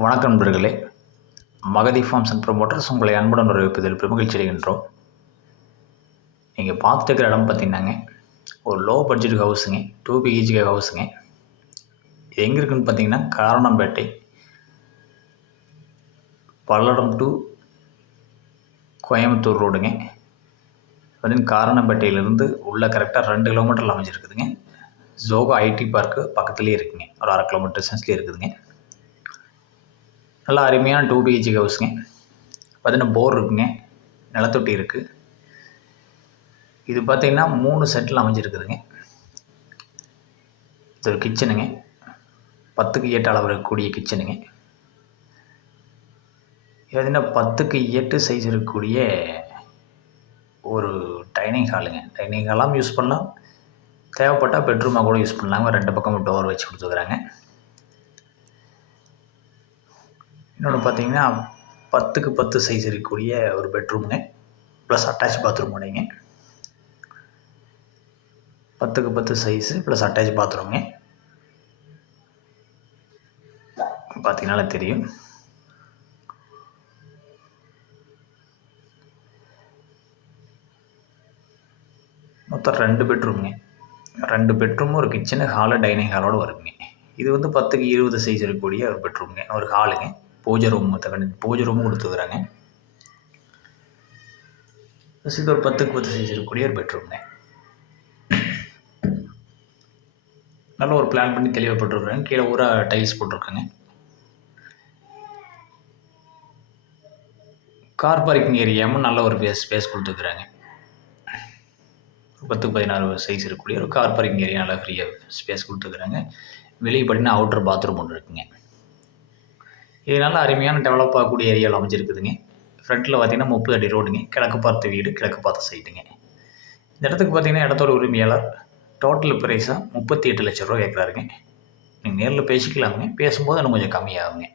வணக்கம் நண்பர்களே. Magadhi forms and promoters உங்களை அன்புடன் வரவேற்பதில் பெருமகிழ்ச்சி அடைகின்றோம். நீங்கள் பார்த்துட்டு இருக்கிற இடம் பார்த்தீங்கன்னாங்க, ஒரு லோ பட்ஜெட் ஹவுஸுங்க, 2 பிஹெச்கே ஹவுஸுங்க. இது எங்கே இருக்குதுன்னு பார்த்தீங்கன்னா, காரணம்பேட்டை பல்லடம் டு கோயம்புத்தூர் ரோடுங்க. பார்த்தீங்கன்னா காரணம்பேட்டையிலேருந்து உள்ள கரெக்டாக 2 கிலோமீட்டரில் அமைஞ்சிருக்குதுங்க. ஜோகோ ஐடி பார்க்கு பக்கத்துலேயே இருக்குதுங்க. ஒரு 1/2 கிலோமீட்டர் டிஸ்டன்ஸ்லேயே இருக்குதுங்க. நல்லா அருமையான 2 பிஹெச்கே ஹவுஸுங்க. பார்த்தீங்கன்னா போர் இருக்குங்க, நிலத்தொட்டி இருக்குது. இது பார்த்திங்கன்னா 3 சென்டில் அமைஞ்சிருக்குதுங்க. இது ஒரு கிச்சனுங்க, 10க்கு 8 அளவு இருக்கக்கூடிய கிச்சனுங்க. இது பார்த்திங்கன்னா 10க்கு 8 சைஸ் இருக்கக்கூடிய ஒரு டைனிங் ஹாலுங்க. டைனிங் ஹாலாகவும் யூஸ் பண்ணலாம், தேவைப்பட்டால் பெட்ரூமாக கூட யூஸ் பண்ணலாங்க. 2 பக்கமும் டோர் வச்சு கொடுத்துருக்குறாங்க. இன்னொன்று பார்த்தீங்கன்னா 10க்கு 10 சைஸ் இருக்கக்கூடிய ஒரு பெட்ரூமுங்க, ப்ளஸ் அட்டாச் பாத்ரூம் உடையங்க. 10க்கு 10 சைஸு ப்ளஸ் அட்டாச் பாத்ரூமுங்க. பார்த்தீங்கனாலே தெரியும். மொத்தம் 2 பெட்ரூமுங்க. 2 பெட்ரூமு, ஒரு கிச்சனு, ஹாலு, டைனிங் ஹாலோடு வருதுங்க. இது வந்து 10க்கு 20 சைஸ் இருக்கக்கூடிய ஒரு பெட்ரூமுங்க, ஒரு ஹாலுங்க. பூஜை ரூம் ரூமும் கொடுத்துருக்குறாங்க. இது ஒரு 10க்கு 10 சைஸ் இருக்கக்கூடிய ஒரு பெட்ரூமுங்க. நல்ல ஒரு பிளான் பண்ணி தெளிவாக போட்டுருக்குறாங்க. கீழே ஊரா டைல்ஸ் போட்டிருக்காங்க. கார் பார்க்கிங் ஏரியாவும் நல்ல ஒரு ஸ்பேஸ் கொடுத்துருக்குறாங்க. 10க்கு 16 சைஸ் இருக்கக்கூடிய ஒரு கார் பார்க்கிங் ஏரியா நல்லா ஃப்ரீயாக ஸ்பேஸ் கொடுத்துருக்குறாங்க. வெளியே பார்த்தீங்கன்னா அவுட்டர் பாத்ரூம் ஒன்று இருக்குங்க. இது நல்லா அருமையான டெவலப் ஆகக்கூடிய ஏரியாவில் அமைஞ்சிருக்குதுங்க. ஃப்ரண்ட்டில் பார்த்தீங்கன்னா 30 அடி ரோடுங்க, கிழக்கு பார்த்த வீடு, கிழக்கு பார்த்த சைட்டுங்க. இந்த இடத்துக்கு பார்த்தீங்கன்னா இடத்தோட உரிமையாளர் டோட்டல் ப்ரைஸாக 38 லட்ச ரூபா கேட்குறாருங்க. நீங்கள் நேரில் பேசிக்கலாமுங்க, பேசும்போது இன்னும் கொஞ்சம் கம்மியாகுங்க.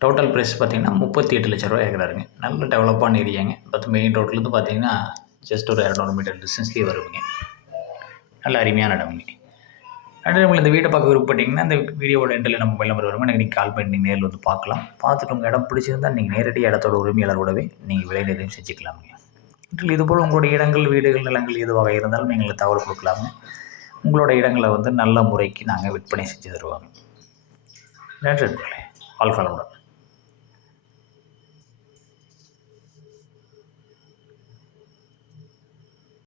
டோட்டல் ப்ரைஸ் பார்த்தீங்கன்னா 38 லட்ச ரூபா கேட்குறாருங்க. நல்ல டெவலப்பான ஏரியாங்க. மெயின் ரோட்லேருந்து பார்த்தீங்கன்னா ஜஸ்ட் ஒரு 200 மீட்டர் டிஸ்டன்ஸ்லேயே வருவீங்க. நல்ல அருமையான இடமுங்க. உங்களுக்கு இந்த வீட்டை பார்க்க விருப்பப்பட்டீங்கன்னா இந்த வீடியோட எண்டில் நம்ம மொபைல் நம்பர் வருங்க. எனக்கு நீங்கள் கால் பண்ணி நீங்கள் நேரில் வந்து பார்க்கலாம். பார்த்துட்டு உங்கள் இடம் பிடிச்சிருந்தால் நீங்கள் நேரடியாக இடத்தோட உரிமையாளரோடவே நீங்கள் விலை நிர்ணயம் செஞ்சுக்கலாமுங்க. இதுபோல் உங்களுடைய இடங்கள், வீடுகள், நிலங்கள் எதுவாக இருந்தாலும் நீங்கள் தகவல் கொடுக்கலாமுங்க. உங்களோட இடங்களை வந்து நல்ல முறைக்கு நாங்கள் விற்பனை செஞ்சு தருவாங்க. நன்றி. வாழ்க்கை வளமுடன்.